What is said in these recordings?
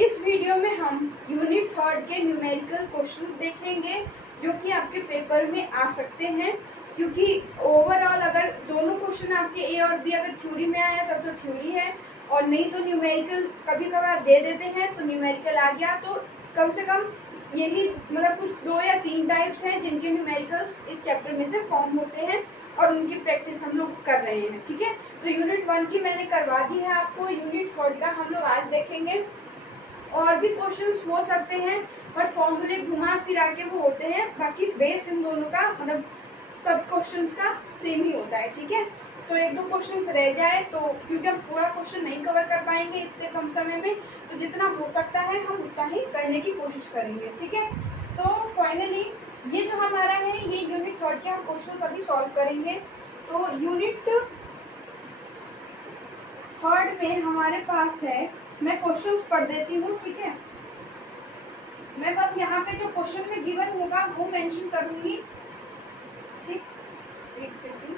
इस वीडियो में हम यूनिट थर्ड के न्यूमेरिकल क्वेश्चंस देखेंगे जो कि आपके पेपर में आ सकते हैं, क्योंकि ओवरऑल अगर दोनों क्वेश्चन आपके ए और बी अगर थ्योरी में आया तब तो थ्योरी है, और नहीं तो न्यूमेरिकल कभी कभार दे देते हैं तो न्यूमेरिकल आ गया। तो कम से कम यही मतलब कुछ 2 या 3 टाइप्स हैं जिनके न्यूमेरिकल्स इस चैप्टर में से फॉर्म होते हैं और उनकी प्रैक्टिस हम लोग कर रहे हैं। ठीक है, तो यूनिट 1 की मैंने करवा दी है आपको, यूनिट थर्ड का हम लोग आज देखेंगे। और भी क्वेश्चंस हो सकते हैं पर फॉर्मूले घुमा फिरा के वो होते हैं, बाकी बेस इन दोनों का मतलब सब क्वेश्चंस का सेम ही होता है। ठीक है, तो 1-2 क्वेश्चंस रह जाए तो क्योंकि हम पूरा क्वेश्चन नहीं कवर कर पाएंगे इतने कम समय में, तो जितना हो सकता है हम उतना ही करने की कोशिश करेंगे। ठीक है, सो फाइनली ये जो हमारा है ये यूनिट थर्ड के हम क्वेश्चंस अभी सॉल्व करेंगे। तो यूनिट थर्ड में हमारे पास है, मैं क्वेश्चंस पढ़ देती हूँ। ठीक है, मैं बस यहाँ पे जो क्वेश्चन में गिवन होगा वो मेंशन करूंगी। ठीक, एक सेकंड।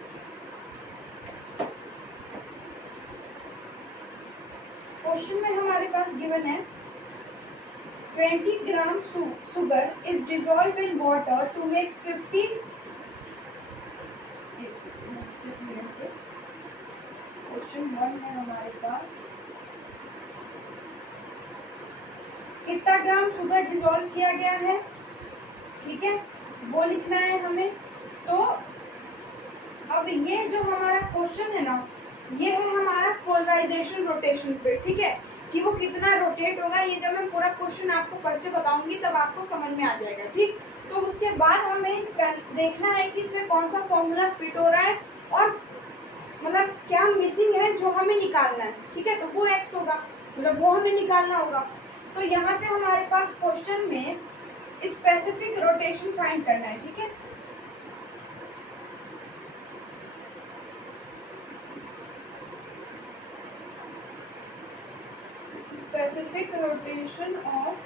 क्वेश्चन में हमारे पास गिवन है 20 gram sugar is dissolve in water to make 50। Question 1 है हमारे पास, कितना ग्राम शुगर डिजोल्व किया गया है, ठीक है, वो लिखना है हमें। तो अब ये जो हमारा क्वेश्चन है ना, ये है हमारा पोलराइजेशन रोटेशन पे। ठीक है, कि वो कितना रोटेट होगा, ये जब मैं पूरा क्वेश्चन आपको पढ़ के बताऊंगी तब आपको समझ में आ जाएगा। ठीक, तो उसके बाद हमें देखना है कि इसमें कौन सा फॉर्मूला फिट हो रहा है और मतलब क्या मिसिंग है जो हमें निकालना है। ठीक है, तो वो एक्स होगा, मतलब वो हमें निकालना होगा। तो यहाँ पे हमारे पास क्वेश्चन में स्पेसिफिक रोटेशन फाइंड करना है। ठीक है, specific rotation of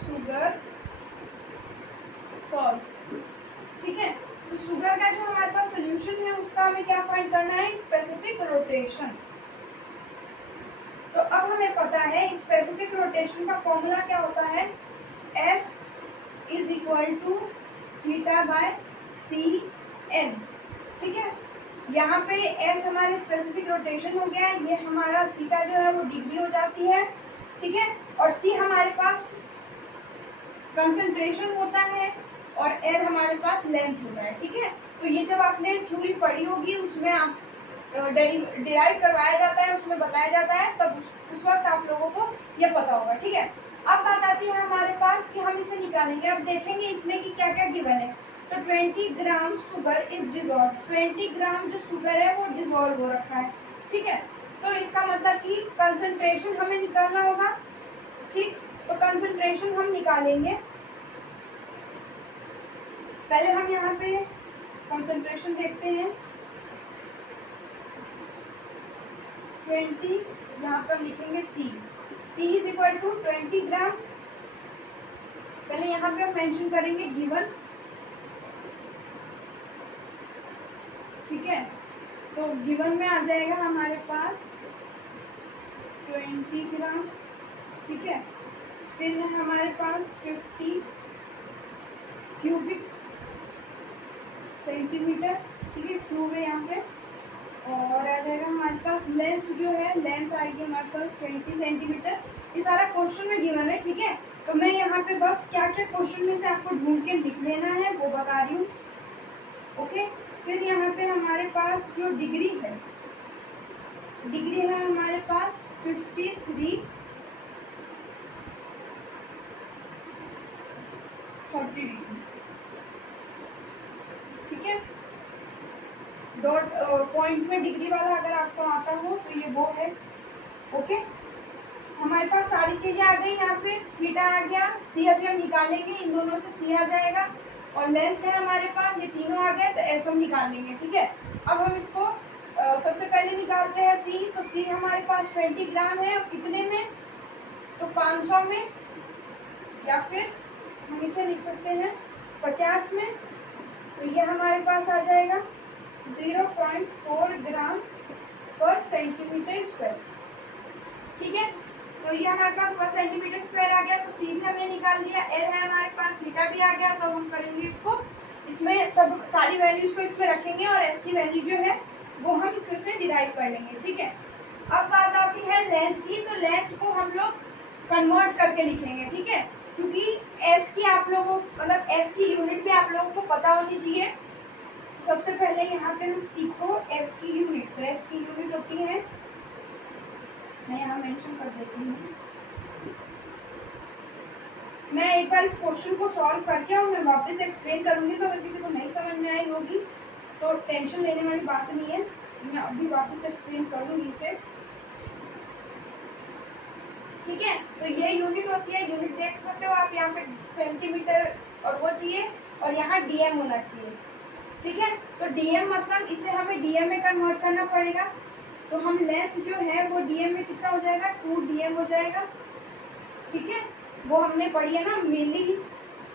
sugar solve. ठीक है, तो शुगर का जो हमारे पास सोल्यूशन है उसका हमें क्या फाइंड करना है, स्पेसिफिक रोटेशन। तो अब हमें पता है स्पेसिफिक रोटेशन का फॉर्मूला क्या होता है, S is equal to theta by c n. ठीक है, यहाँ पे S हमारे स्पेसिफिक रोटेशन हो गया, ये हमारा थीटा जो है वो डिग्री हो जाती है। ठीक है, और C हमारे पास कंसंट्रेशन होता है और L हमारे पास लेंथ होता है। ठीक है, तो ये जब आपने थ्योरी पढ़ी होगी उसमें आप डिराइव करवाया जाता है, उसमें बताया जाता है, तब उस वक्त आप लोगों को ये पता होगा। ठीक है, अब बात आती है हमारे पास कि हम इसे निकालेंगे। अब देखेंगे इसमें कि क्या क्या गिवन है। तो 20 ग्राम शुगर इज डिजॉल्व, 20 ग्राम जो शुगर है वो डिजॉल्व हो रखा है। ठीक है, तो इसका मतलब कि कंसंट्रेशन हमें निकालना होगा। ठीक, तो कंसंट्रेशन हम निकालेंगे। पहले हम यहाँ पे कंसंट्रेशन देखते हैं। 20, यहाँ पर लिखेंगे C इज इक्वल टू 20 ग्राम। पहले यहाँ पे हम मेंशन करेंगे गिवन। ठीक है, तो गिवन में आ जाएगा हमारे पास 20 ग्राम। ठीक है, फिर है हमारे पास 50 क्यूबिक सेंटीमीटर। ठीक है, क्यूब है यहाँ पे, और आ जाएगा हमारे पास लेंथ जो है, लेंथ आएगी हमारे पास 20 सेंटीमीटर। ये सारा क्वेश्चन में गिवन है। ठीक है, तो मैं यहाँ पे बस क्या क्या क्वेश्चन में से आपको ढूंढ के लिख लेना है वो बता रही हूँ। ओके, फिर यहाँ पे हमारे पास जो डिग्री है, डिग्री है हमारे पास 53 40 डिग्री। ठीक है, डॉट पॉइंट में डिग्री वाला अगर आपको आता हो तो ये वो है। ओके, हमारे पास सारी चीजें आ गई। यहाँ पे थीटा आ गया, सी अभी हम निकालेंगे, इन दोनों से सी आ जाएगा, और लेंथ है हमारे पास, ये तीनों आ गए तो एस हम निकाल लेंगे। ठीक है, अब हम इसको सबसे पहले निकालते हैं सी। तो सी हमारे पास 20 ग्राम है, और कितने में, तो 500 में, या फिर हम इसे लिख सकते हैं 50 में। तो ये हमारे पास आ जाएगा 0.4 ग्राम पर सेंटीमीटर स्क्वायर। ठीक है, तो ये हमारे पास 1 सेंटीमीटर स्क्वायर आ गया, तो सी भी हमने निकाल लिया, एल है हमारे पास, थीटा भी आ गया। तो हम करेंगे इसको, इसमें सब सारी वैल्यूज को इसमें रखेंगे और एस की वैल्यू जो है वो हम इसमें से डिराइव कर लेंगे, ठीक है। अब बात आती है लेंथ की, तो लेंथ को हम लोग कन्वर्ट करके लिखेंगे, ठीक है, क्योंकि एस की आप लोगों मतलब एस की यूनिट भी आप लोगों को पता होनी चाहिए। सबसे पहले यहाँ पे हम सीखो एस की यूनिट। तो एस की यूनिट होती है, मैं यहाँ मेंशन कर देती हूँ। मैं एक बार इस क्वेश्चन को सॉल्व करके और मैं वापस एक्सप्लेन करूँगी, तो अगर किसी को नहीं समझ में आई होगी तो टेंशन लेने वाली बात नहीं है, मैं अभी वापस एक्सप्लेन करूँगी इसे, ठीक है। तो ये यूनिट होती है, यूनिट देख सकते हो आप यहाँ पे सेंटीमीटर और वो चाहिए, और यहाँ डीएम होना चाहिए, ठीक है। तो डीएम मतलब इसे हमें डीएम में कन्वर्ट करना पड़ेगा। तो हम लेंथ जो है वो डीएम में कितना हो जाएगा, 2 डीएम हो जाएगा, ठीक है। वो हमने पढ़ी है ना, मिली,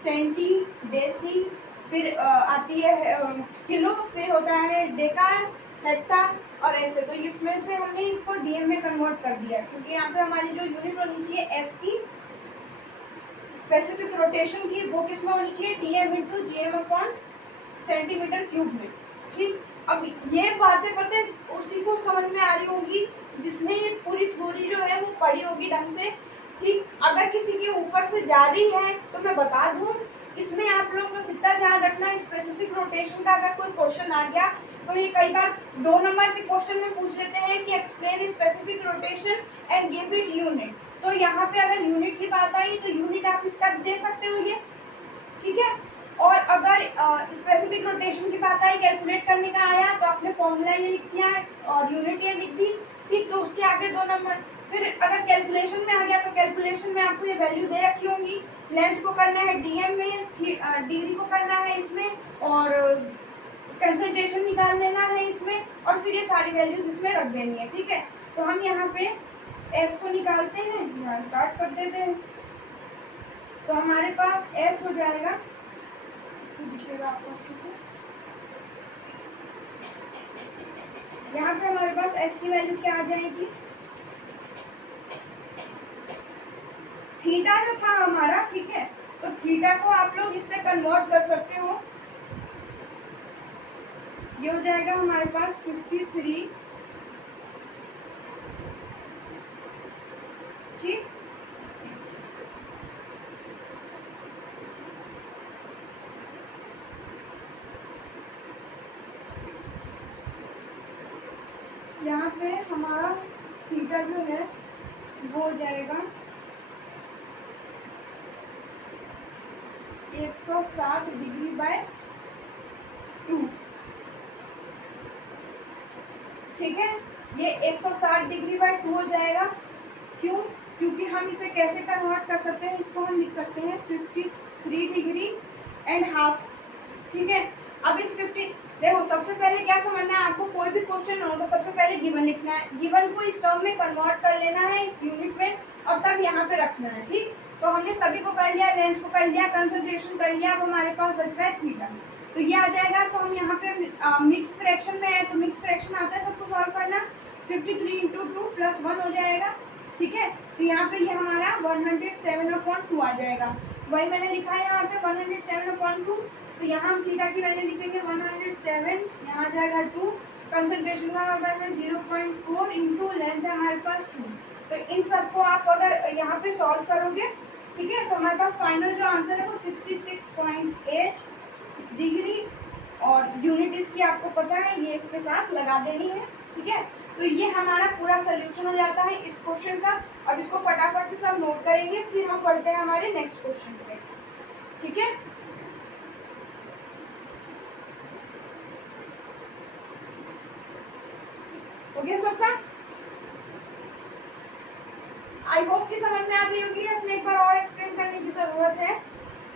सेंटी, डेसी, फिर आती है किलो, फिर होता है डेका, हेक्टा और ऐसे। तो इसमें से हमने इसको डीएम में कन्वर्ट कर दिया, क्योंकि यहाँ पे हमारी जो यूनिट होनी चाहिए एस की स्पेसिफिक रोटेशन की, वो किस में होनी चाहिए, DM into GM upon centimetre cube में, ठीक। अब ये बातें पता उसी को समझ में आ रही होगी जिसने ये पूरी थ्योरी जो है वो पढ़ी होगी ढंग से, ठीक। अगर किसी के ऊपर से जा रही है तो मैं बता दूं, इसमें आप लोगों को इतना ध्यान रखना है, स्पेसिफिक रोटेशन का अगर कोई क्वेश्चन आ गया तो ये कई बार 2 नंबर के क्वेश्चन में पूछ लेते हैं कि explain specific rotation and give it unit. तो यहाँ पे अगर यूनिट की बात आई तो यूनिट आप इसका दे सकते हो ये, ठीक है। और अगर स्पेसिफिक रोटेशन की बात आई, कैलकुलेट करने का आया, तो आपने फॉर्मूला ये लिख दिया और यूनिट ये लिख दी, ठीक। तो उसके आगे 2 नंबर। फिर अगर कैलकुलेशन में आ गया तो कैलकुलेशन में आपको ये वैल्यू दे रखी होंगी, लेंथ को करना है डीएम में, डिग्री को करना है इसमें, और कंसंट्रेशन निकाल लेना है इसमें, और फिर ये सारी वैल्यूज इसमें रख देनी है, ठीक है। तो हम यहाँ पे एस को निकालते हैं, यहाँ स्टार्ट कर देते हैं। तो हमारे पास एस हो जाएगा, इससे दिखेगा आपको अच्छे से, यहाँ पे हमारे पास एस की वैल्यू क्या आ जाएगी, थीटा जो था हमारा, ठीक है। तो थीटा को आप लोग इससे कन्वर्ट कर सकते हो, ये हो जाएगा हमारे पास 53, ठीक। यहाँ पे हमारा थीटा जो है वो हो जाएगा 107 डिग्री बाय 2, ठीक है। ये 107 डिग्री बाय 2 हो जाएगा, क्यों, क्योंकि हम इसे कैसे कन्वर्ट कर सकते हैं, इसको हम लिख सकते हैं 53 डिग्री एंड हाफ, ठीक है। अब इस 50 देखो, सबसे पहले क्या समझना है आपको, कोई भी क्वेश्चन हो तो सबसे पहले गिवन लिखना है, गिवन को इस टर्म में कन्वर्ट कर लेना है इस यूनिट में, और तब यहाँ पे रखना है, ठीक। तो हमने सभी को कर लिया, लेंथ को कर लिया, कंसंट्रेशन कर लिया, अब हमारे पास बच रहा है थीटा। तो ये आ जाएगा। तो हम यहाँ पे मिक्स फ्रैक्शन में है, तो मिक्स फ्रैक्शन आता है सबको सॉल्व करना, 53 × 2 + 1 हो जाएगा, ठीक है। तो यहाँ पे ये हमारा 107/2 आ जाएगा, वही मैंने लिखा है यहाँ पे 107/2। तो यहाँ हम थीटा की वैल्यू लिखेंगे 107, यहाँ आ जाएगा 2, कंसंट्रेशन का हमारे पास 0.4 इंटू लेंथ है हमारे पास 2। तो इन सबको आप अगर यहाँ पे सॉल्व करोगे, ठीक है, तो हमारे पास फाइनल जो आंसर है वो 66.8 डिग्री, और यूनिट इसकी आपको पता है, ये इसके साथ लगा देनी है, ठीक है। तो ये हमारा पूरा सोल्यूशन हो जाता है इस क्वेश्चन का। अब इसको फटाफट से सब नोट करेंगे, फिर हम पढ़ते हैं हमारे नेक्स्ट क्वेश्चन पे, ठीक है। हो गया सबका? आई होप कि समझ में आ गई होगी, या फिर एक बार और एक्सप्लेन करने की जरूरत है,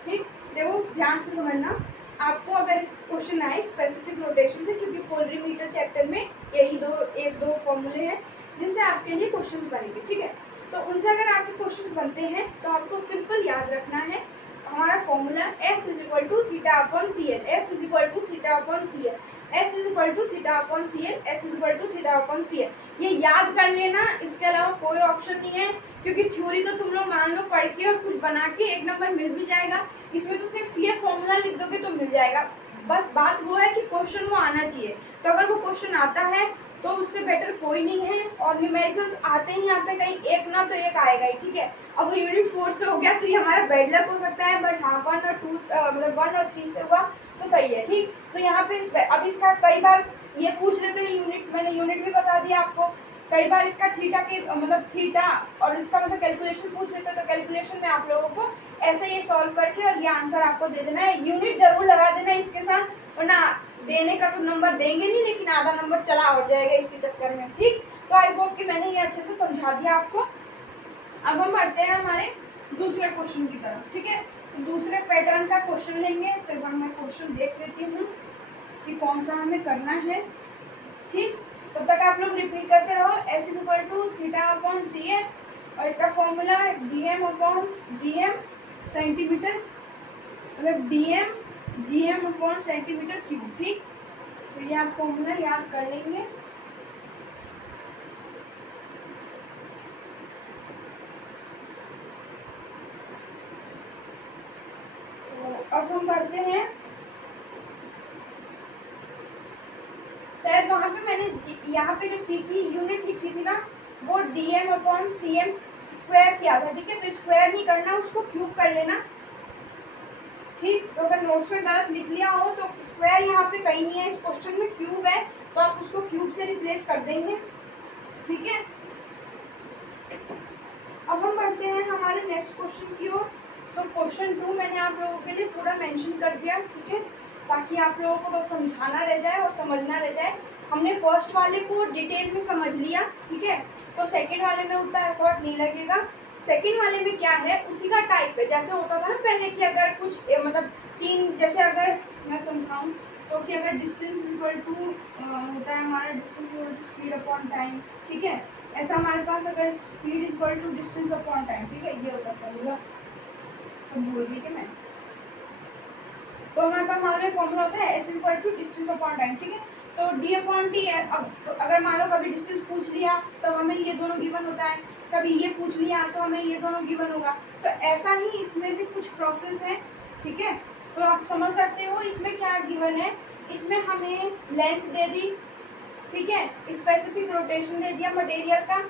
ठीक। देखो ध्यान से समझना, आपको अगर इस क्वेश्चन आए स्पेसिफिक रोटेशन से, क्योंकि पोलरीमीटर चैप्टर में यही एक दो फॉर्मूले हैं जिनसे आपके लिए क्वेश्चंस बनेंगे, ठीक है। तो उनसे अगर आपके क्वेश्चंस बनते हैं तो आपको सिंपल याद रखना है हमारा formula S = θ/CL, S = θ/CL, S = θ/CL, S = θ/CL, ये याद कर लेना, इसके अलावा कोई ऑप्शन नहीं है। क्योंकि थ्योरी तो तुम लोग मान लो पढ़ के और कुछ बना के 1 नंबर मिल भी जाएगा, इसमें तो सिर्फ ये फॉर्मूला लिख दोगे तो मिल जाएगा। बस बात वो है कि क्वेश्चन वो आना चाहिए, तो अगर वो क्वेश्चन आता है तो उससे बेटर कोई नहीं है। और न्यूमेरिकल्स आते ही आते हैं, कहीं एक ना तो एक आएगा ही, ठीक है। अब वो यूनिट 4 से हो गया तो ये हमारा बैड लक हो सकता है, बट हाँ 1 और 2 मतलब 1 और 3 से हुआ तो सही है, ठीक। तो यहाँ पे अब इसका कई बार ये पूछ लेते हैं यूनिट, मैंने यूनिट भी बता दिया आपको। कई बार इसका थीटा के मतलब थीटा और इसका मतलब कैलकुलेशन पूछ लेते हैं, तो कैलकुलेशन में आप लोगों को ऐसे ये सॉल्व करके और ये आंसर आपको दे देना है। यूनिट जरूर लगा देना इसके साथ, वरना देने का तो नंबर देंगे नहीं, लेकिन आधा नंबर चला हो जाएगा इसके चक्कर में, ठीक। तो आई होप कि मैंने ये अच्छे से समझा दिया आपको। अब हम बढ़ते हैं हमारे दूसरे क्वेश्चन की तरफ, ठीक है। तो दूसरे पैटर्न का क्वेश्चन लेंगे, तो एक बार मैं क्वेश्चन देख लेती हूँ कि कौन सा हमें करना है, ठीक। तब तक आप लोग रिपीट करते रहो, S = θ/cm और इसका फॉर्मूला dm/gm सेंटीमीटर, मतलब dm/gm/cm3, ठीक। तो ये आप फॉर्मूला याद कर लेंगे। तो अब हम बढ़ते हैं, शायद वहाँ पे मैंने यहाँ पे जो सी की यूनिट लिखी थी ना, वो dm/cm स्क्वायर किया था, ठीक है। तो स्क्वायर नहीं करना, उसको क्यूब कर लेना, ठीक। तो अगर नोट्स में गलत लिख लिया हो तो स्क्वायर यहाँ पे कहीं नहीं है, इस क्वेश्चन में क्यूब है, तो आप उसको क्यूब से रिप्लेस कर देंगे, ठीक है। अब हम बढ़ते हैं हमारे नेक्स्ट क्वेश्चन की ओर। सो क्वेश्चन 2 मैंने आप लोगों के लिए पूरा मेंशन कर दिया, ठीक है, ताकि आप लोगों को बस समझाना रह जाए और समझना रह जाए। हमने फर्स्ट वाले को डिटेल में समझ लिया, ठीक है, तो सेकंड वाले में उतना एफर्ट नहीं लगेगा। सेकंड वाले में क्या है, उसी का टाइप है, जैसे होता था ना पहले कि अगर कुछ मतलब 3, जैसे अगर मैं समझाऊँ तो कि अगर डिस्टेंस इक्वल टू होता है हमारा distance equal to speed upon time, ठीक है, ऐसा हमारे पास अगर speed equal to distance upon time, ठीक है, ये होता था, सब भूल गई मैं। तो हमारे पास मान लो फॉर्मूला होता है S = डिस्टेंस अपॉन टाइम, ठीक है। तो d/t है। अब तो अगर मान लो कभी डिस्टेंस पूछ लिया तो हमें ये दोनों गिवन होता है, कभी ये पूछ लिया तो हमें ये दोनों गिवन होगा। तो ऐसा ही इसमें भी कुछ प्रोसेस है, ठीक है। तो आप समझ सकते हो इसमें क्या गिवन है। इसमें हमें लेंथ दे दी, ठीक है, स्पेसिफिक रोटेशन दे दिया मटेरियल का।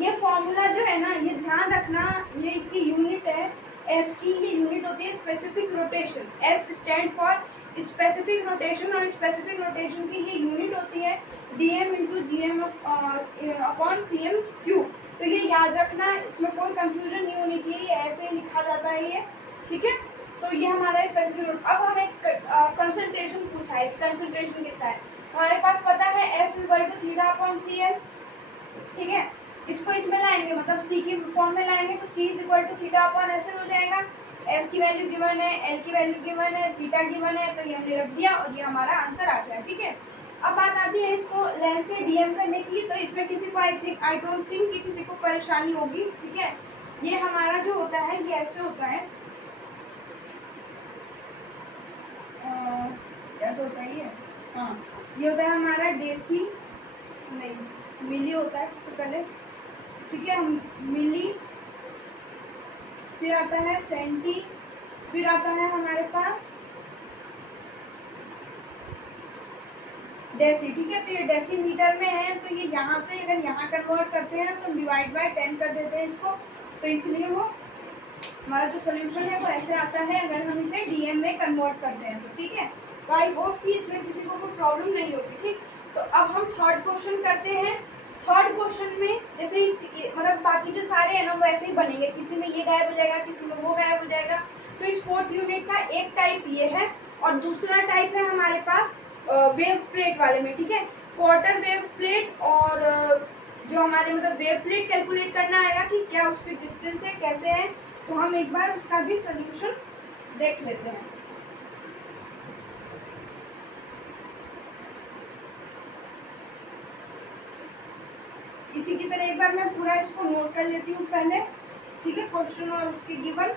ये फॉर्मूला जो है ना, ये ध्यान रखना, ये इसकी यूनिट है, एस की ये यूनिट होती है specific rotation. S stand for specific rotation, और स्पेसिफिक रोटेशन की ये यूनिट होती है dm/gm/cm3। तो ये याद रखना, इसमें कोई कंफ्यूजन नहीं होनी चाहिए, ये ऐसे ही लिखा जाता है ये, ठीक है। तो ये हमारा स्पेसिफिक। अब हमें कंसंट्रेशन पूछा है, कंसंट्रेशन कितना है, हमारे पास पता है S = θ/cm, ठीक है। इसको इसमें लाएंगे, मतलब C की फॉर्म में लाएंगे तो C = θ/SL हो जाएगा। S की वैल्यू गिवन है, L की वैल्यू गिवन है, थीटा गिवन है, तो ये हमने रख दिया और ये हमारा आंसर आ गया, ठीक है। अब बात आती है इसको लेंथ से डीएम करने की, तो इसमें किसी को आई डोंट थिंक कि किसी को परेशानी होगी, ठीक है। ये हमारा जो होता है ये ऐसे होता है, कैसे होता है ये, हाँ, ये होता है हमारा डेसी, नहीं मिली होता है तो पहले, ठीक है, मिली, फिर आता है सेंटी, फिर आता है हमारे पास डेसी, ठीक है। तो ये डेसीमीटर में है, तो ये यहाँ से अगर यहाँ कन्वर्ट करते हैं तो डिवाइड बाय 10 कर देते हैं इसको, तो इसलिए वो हमारा जो सोल्यूशन है वो ऐसे आता है अगर हम इसे डीएम में कन्वर्ट करते हैं तो, ठीक है। तो आई होप कि इसमें किसी को कोई प्रॉब्लम नहीं होगी, ठीक। तो अब हम थर्ड क्वेश्चन करते हैं। थर्ड क्वेश्चन में जैसे मतलब बाकी जो सारे हैं ना वो ऐसे ही बनेंगे, किसी में ये गायब हो जाएगा, किसी में वो गायब हो जाएगा। तो इस फोर्थ यूनिट का एक टाइप ये है और दूसरा टाइप है हमारे पास वेव प्लेट वाले में, ठीक है। क्वार्टर वेव प्लेट और जो हमारे मतलब वेव प्लेट कैलकुलेट करना आएगा कि क्या उसकी डिस्टेंस है, कैसे है, तो हम एक बार उसका भी सोल्यूशन देख लेते हैं। इसी की तरह एक बार मैं पूरा इसको नोट कर लेती हूँ पहले, ठीक है, क्वेश्चन और उसके गिवन।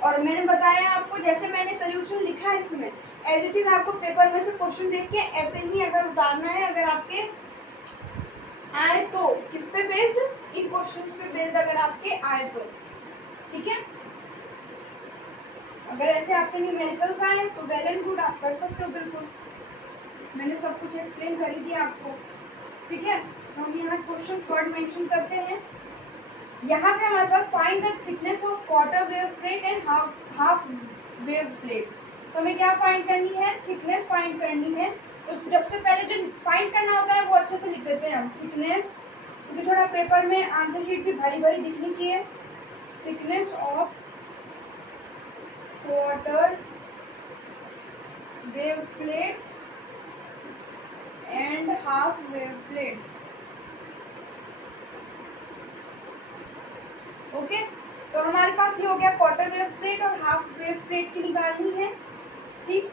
और मैंने बताया आपको जैसे मैंने सोल्यूशन लिखा है इसमें एज इट इज आपको पेपर में से क्वेश्चन देख के ऐसे ही अगर उतारना है। अगर आपके आए तो किस पे बेस्ड, इन क्वेश्चंस पे बेस्ड अगर आपके आए तो, ठीक है। अगर ऐसे आपके न्यूमेरिकल्स आए तो वेल एंड गुड, आप कर सकते हो बिल्कुल, मैंने सब कुछ एक्सप्लेन कर ही दिया आपको, ठीक है। तो हम यहाँ क्वेश्चन थर्ड मेंशन करते हैं। यहाँ पे हमारे पास find the thickness of quarter wave plate and half wave plate. तो हमें क्या फाइंड करनी है, थिकनेस फाइंड करनी है। तो सबसे पहले जो फाइंड करना होता है वो अच्छे से लिख देते हैं हम, थिकनेस, क्योंकि थोड़ा पेपर में आंसर शीट भी भरी भरी दिखनी चाहिए। Thickness of quarter wave plate and half wave plate, okay. तो हमारे पास ये हो गया क्वार्टर वेव प्लेट और हाफ वेव प्लेट की निकालनी है, ठीक।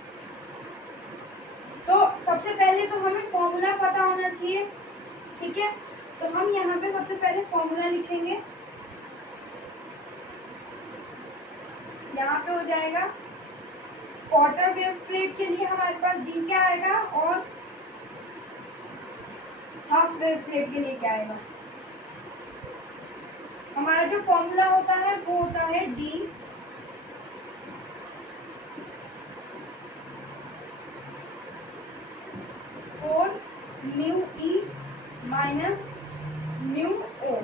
तो सबसे पहले तो हमें फॉर्मूला पता होना चाहिए, ठीक है। तो हम यहाँ पे सबसे पहले फॉर्मूला लिखेंगे, यहाँ पे हो जाएगा क्वार्टर वेव प्लेट के लिए हमारे पास डी क्या आएगा और हाफ वेव प्लेट के लिए क्या आएगा। हमारा जो फॉर्मूला होता है वो होता है D 4 mu E minus mu ओ।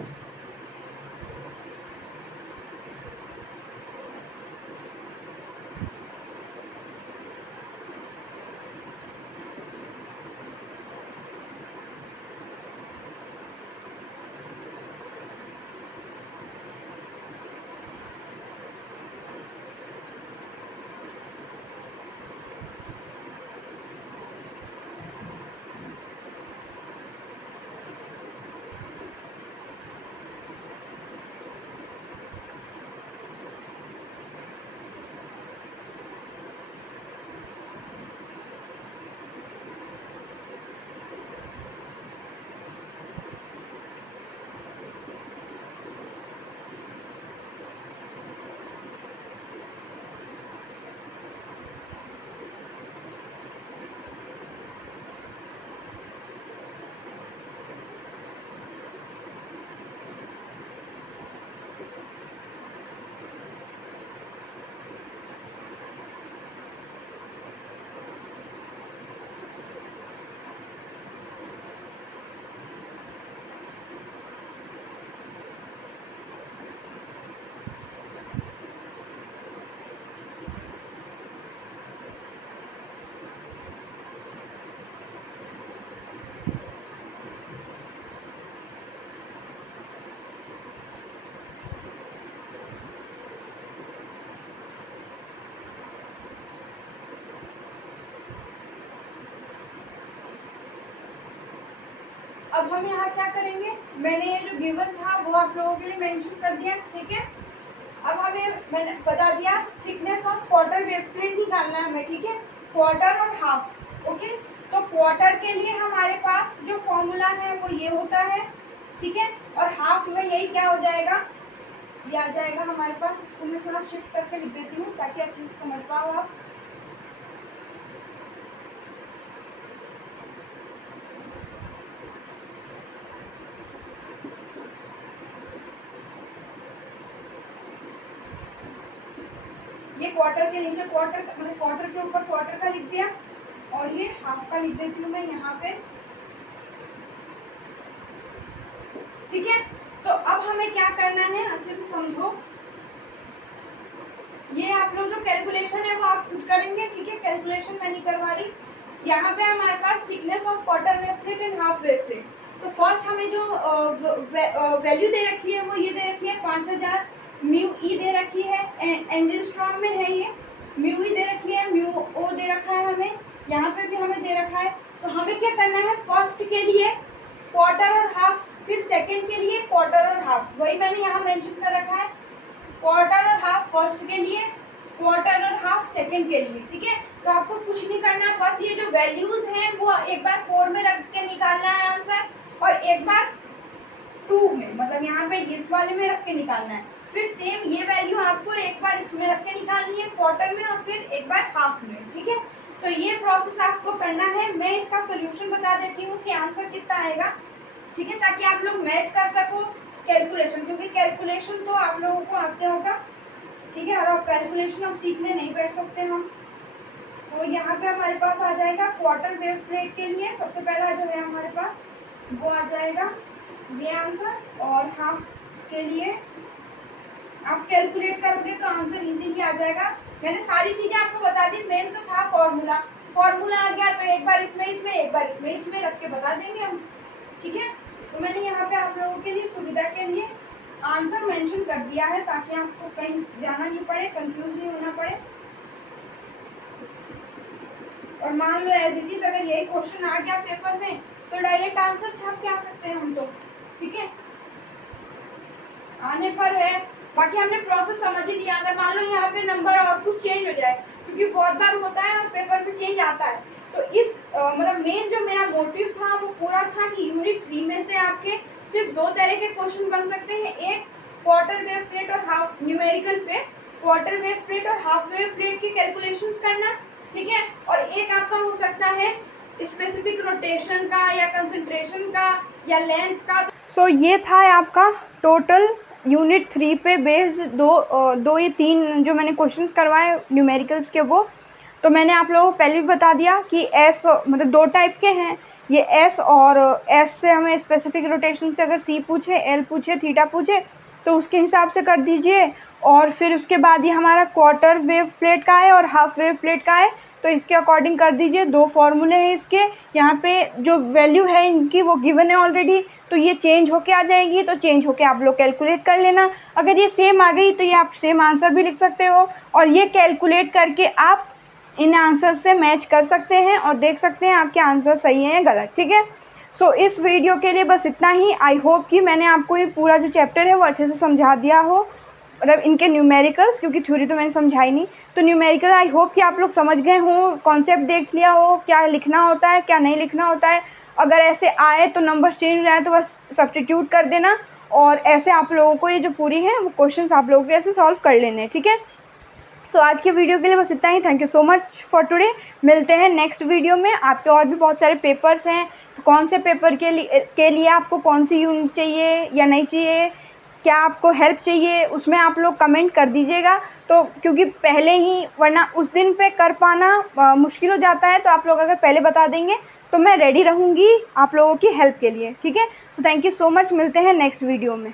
अब हम यहाँ क्या करेंगे, मैंने ये जो गिवन था वो आप लोगों के लिए मेंशन कर दिया, ठीक है। अब हमें मैंने बता दिया thickness of quarter wave plate निकालना है हमें, ठीक है, क्वार्टर और हाफ, ओके। तो क्वार्टर के लिए हमारे पास जो फॉर्मूला है वो ये होता है, ठीक है। और हाफ में यही क्या हो जाएगा, ये आ जाएगा हमारे पास। इसको मैं थोड़ा शिफ्ट करके लिख देती हूँ ताकि अच्छे से समझ पाओ आप। ये क्वार्टर के नीचे क्वार्टर, मतलब क्वार्टर के ऊपर क्वार्टर का लिख दिया और ये हाफ का लिख देती हूँ मैं यहाँ पे, ठीक है। तो अब हमें क्या करना है अच्छे से समझो, ये आप लोग जो कैलकुलेशन है वो आप खुद करेंगे, ठीक है, कैलकुलेशन मैं नहीं करवा रही। यहाँ पे हमारे पास thickness of quarter wave plate and half wave plate. तो फर्स्ट हमें जो वैल्यू दे रखी है वो ये दे रखी है 5000 म्यू ई दे रखी है, एंजिस्ट्रॉम में है ये, म्यू ई दे रखी है, म्यू ओ दे रखा है हमें, यहाँ पे भी हमें दे रखा है। तो हमें क्या करना है, फर्स्ट के लिए क्वार्टर और हाफ, फिर सेकेंड के लिए क्वार्टर और हाफ, वही मैंने यहाँ मेंशन कर रखा है, क्वार्टर और हाफ फर्स्ट के लिए, क्वार्टर और हाफ सेकंड के लिए, ठीक है। तो आपको कुछ नहीं करना है, बस ये जो वैल्यूज हैं वो एक बार 4 में रख के निकालना है आंसर, और एक बार 2 में, मतलब यहाँ पे इस वाले में रख के निकालना है। फिर सेम ये वैल्यू आपको एक बार इसमें रख के निकालनी है क्वार्टर में, और फिर एक बार हाफ में, ठीक है। तो ये प्रोसेस आपको करना है। मैं इसका सोल्यूशन बता देती हूँ कि आंसर कितना आएगा। ठीक है, ताकि आप लोग मैच कर सको कैलकुलेशन, क्योंकि कैलकुलेशन तो आप लोगों को आते होगा, ठीक है। और कैलकुलेशन अब सीखने नहीं बैठ सकते हम। तो यहाँ पे हमारे पास आ जाएगा क्वार्टर वेव प्लेट के लिए सबसे पहला जो है हमारे पास वो आ जाएगा ये आंसर, और हाफ के लिए आप कैलकुलेट करोगे तो आंसर इजीली आ जाएगा। मैंने सारी चीज़ें आपको बता दी, मेन तो था फॉर्मूला आ गया तो एक बार इसमें एक बार इसमें रख के बता देंगे हम, ठीक है। तो मैंने यहाँ पे आप लोगों के लिए सुविधा के लिए आंसर मेंशन कर दिया है, ताकि आपको कहीं जाना नहीं पड़े, कंफ्यूज नहीं होना पड़े। और मान लो एज इट इज अगर यही क्वेश्चन आ गया पेपर में तो डायरेक्ट आंसर छाप के आ सकते हैं हम तो, ठीक है, आने पर है। बाकी हमने प्रोसेस समझ ही लिया। अगर मान लो यहाँ पे नंबर और कुछ चेंज हो जाए, क्योंकि बहुत बार होता है और पेपर में चेंज आता है, तो इस मतलब मेन जो मेरा मोटिव था वो पूरा था कि यूनिट 3 में से आपके सिर्फ 2 तरह के क्वेश्चन बन सकते हैं, एक क्वार्टर वेव प्लेट और हाफ न्यूमेरिकल पे क्वार्टर वेव प्लेट और हाफ वेव प्लेट की कैलकुलेशंस करना, ठीक है, और एक आपका हो सकता है स्पेसिफिक रोटेशन का या कंसंट्रेशन का या लेंथ का। सो ये था आपका टोटल यूनिट 3 पे बेस्ड दो या 3 जो मैंने क्वेश्चंस करवाए न्यूमेरिकल्स के वो। तो मैंने आप लोगों को पहले भी बता दिया कि एस मतलब 2 टाइप के हैं ये, एस और एस से हमें स्पेसिफिक रोटेशन से अगर सी पूछे, एल पूछे, थीटा पूछे तो उसके हिसाब से कर दीजिए। और फिर उसके बाद ये हमारा क्वार्टर वेव प्लेट का है और हाफ वेव प्लेट का है, तो इसके अकॉर्डिंग कर दीजिए। 2 फॉर्मूले हैं इसके, यहाँ पे जो वैल्यू है इनकी वो गिवन है ऑलरेडी, तो ये चेंज होके आ जाएगी, तो चेंज होके आप लोग कैलकुलेट कर लेना। अगर ये सेम आ गई तो ये आप सेम आंसर भी लिख सकते हो, और ये कैलकुलेट करके आप इन आंसर से मैच कर सकते हैं और देख सकते हैं आपके आंसर सही है या गलत, ठीक है। सो इस वीडियो के लिए बस इतना ही। आई होप कि मैंने आपको ये पूरा जो चैप्टर है वो अच्छे से समझा दिया हो, मतलब इनके न्यूमेरिकल्स, क्योंकि थ्योरी तो मैंने समझाई नहीं, तो न्यूमेरिकल आई होप कि आप लोग समझ गए हो, कॉन्सेप्ट देख लिया हो, क्या लिखना होता है क्या नहीं लिखना होता है। अगर ऐसे आए तो नंबर चेंज हो जाए तो बस सब्स्टिट्यूट कर देना, और ऐसे आप लोगों को ये जो पूरी है वो क्वेश्चंस आप लोगों के ऐसे सॉल्व कर लेने, ठीक है। सो आज के वीडियो के लिए बस इतना ही। Thank you so much for today. मिलते हैं नेक्स्ट वीडियो में। आपके और भी बहुत सारे पेपर्स हैं, तो कौन से पेपर के लिए आपको कौन सी यूनिट चाहिए या नहीं चाहिए, क्या आपको हेल्प चाहिए, उसमें आप लोग कमेंट कर दीजिएगा। तो क्योंकि पहले ही, वरना उस दिन पे कर पाना मुश्किल हो जाता है, तो आप लोग अगर पहले बता देंगे तो मैं रेडी रहूँगी आप लोगों की हेल्प के लिए, ठीक है। So thank you so much. मिलते हैं नेक्स्ट वीडियो में।